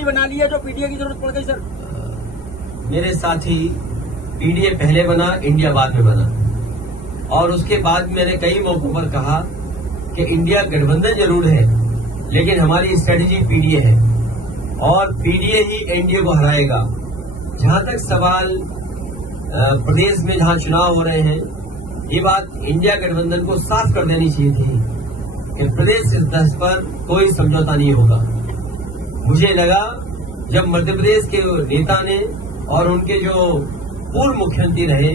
Party बना ली है जो पीडीए की जरूरत पड़ गई सर? मेरे साथी, पीडीए पहले बना, इंडिया बाद में बना, और उसके बाद मैंने कई मौकों पर कहा कि इंडिया गठबंधन जरूर है, लेकिन हमारी स्ट्रेटेजी पीडीए है और पीडीए ही एनडीए को हराएगा। जहां तक सवाल प्रदेश में जहां चुनाव हो रहे हैं, ये बात इंडिया गठबंधन को साफ कर देनी चाहिए थी कि प्रदेश इस दस पर कोई समझौता नहीं होगा। मुझे लगा जब मध्य प्रदेश के नेता ने और उनके जो पूर्व मुख्यमंत्री रहे,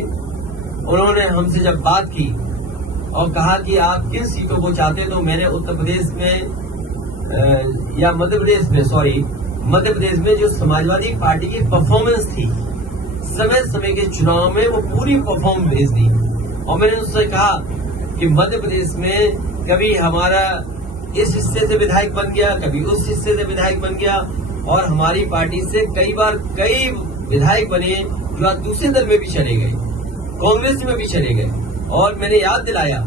उन्होंने हमसे जब बात की और कहा कि आप किन सीटों को चाहते, तो मैंने उत्तर प्रदेश में या मध्य प्रदेश में जो समाजवादी पार्टी की परफॉर्मेंस थी समय समय के चुनाव में, वो पूरी परफॉर्मेंस भेज दी। और मैंने उससे कहा कि मध्य प्रदेश में कभी हमारा इस हिस्से से विधायक बन गया, कभी उस हिस्से से विधायक बन गया, और हमारी पार्टी से कई बार कई विधायक बने जो आज दूसरे दल में भी चले गए, कांग्रेस में भी चले गए। और मैंने याद दिलाया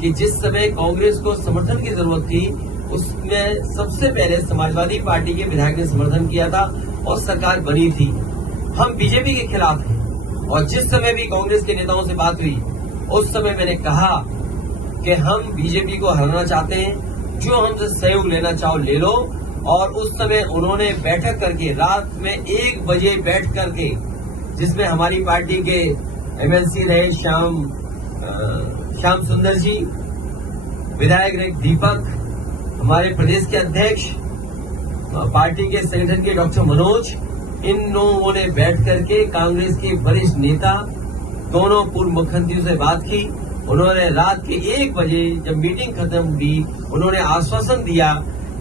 कि जिस समय कांग्रेस को समर्थन की जरूरत थी, उसमें सबसे पहले समाजवादी पार्टी के विधायक ने समर्थन किया था और सरकार बनी थी। हम बीजेपी के खिलाफ हैं, और जिस समय भी कांग्रेस के नेताओं से बात हुई, उस समय मैंने कहा कि हम बीजेपी को हराना चाहते हैं, जो हमसे सहयोग लेना चाहो ले लो। और उस समय उन्होंने बैठक करके, रात में 1 बजे बैठ करके, जिसमें हमारी पार्टी के एमएलसी रहे श्याम सुंदर जी, विधायक रहे दीपक, हमारे प्रदेश के अध्यक्ष, पार्टी के संगठन के डॉक्टर मनोज, इन लोगों ने बैठ करके कांग्रेस के वरिष्ठ नेता, दोनों पूर्व मुख्यमंत्रियों से बात की। उन्होंने रात के 1 बजे जब मीटिंग खत्म हुई, उन्होंने आश्वासन दिया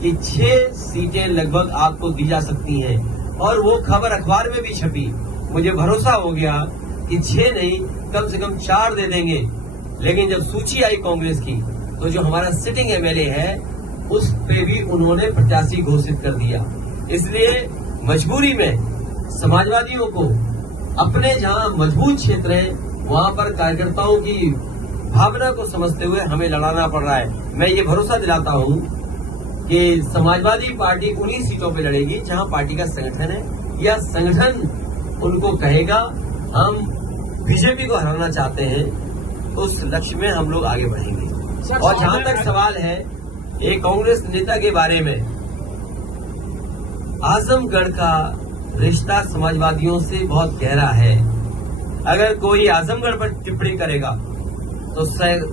कि 6 सीटें लगभग आपको दी जा सकती हैं, और वो खबर अखबार में भी छपी। मुझे भरोसा हो गया कि 6 नहीं, कम से कम 4 दे देंगे। लेकिन जब सूची आई कांग्रेस की, तो जो हमारा सिटिंग एमएलए है, उस पे भी उन्होंने प्रत्याशी घोषित कर दिया। इसलिए मजबूरी में समाजवादियों को अपने जहां मजबूत क्षेत्र है, वहां पर कार्यकर्ताओं की भावना को समझते हुए हमें लड़ाना पड़ रहा है। मैं ये भरोसा दिलाता हूं कि समाजवादी पार्टी उन्हीं सीटों पे लड़ेगी जहां पार्टी का संगठन है, या संगठन उनको कहेगा हम बीजेपी को हराना चाहते हैं, उस लक्ष्य में हम लोग आगे बढ़ेंगे। और जहां तक सवाल है एक कांग्रेस नेता के बारे में, आजमगढ़ का रिश्ता समाजवादियों से बहुत गहरा है। अगर कोई आजमगढ़ पर टिप्पणी करेगा तो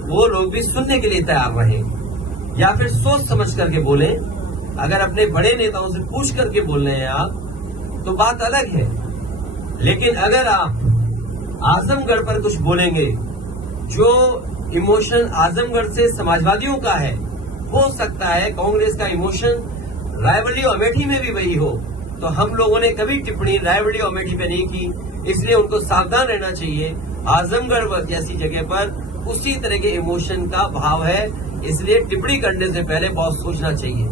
वो लोग भी सुनने के लिए तैयार रहे, या फिर सोच समझ करके बोले। अगर अपने बड़े नेताओं से पूछ करके बोल रहे हैं आप, तो बात अलग है। लेकिन अगर आप आजमगढ़ पर कुछ बोलेंगे, जो इमोशन आजमगढ़ से समाजवादियों का है, हो सकता है कांग्रेस का इमोशन रायबरेली और अमेठी में भी वही हो। तो हम लोगों ने कभी टिप्पणी रायबरेली और अमेठी पे नहीं की, इसलिए उनको सावधान रहना चाहिए। आजमगढ़ जैसी जगह पर उसी तरह के इमोशन का भाव है, इसलिए टिप्पणी करने से पहले बहुत सोचना चाहिए।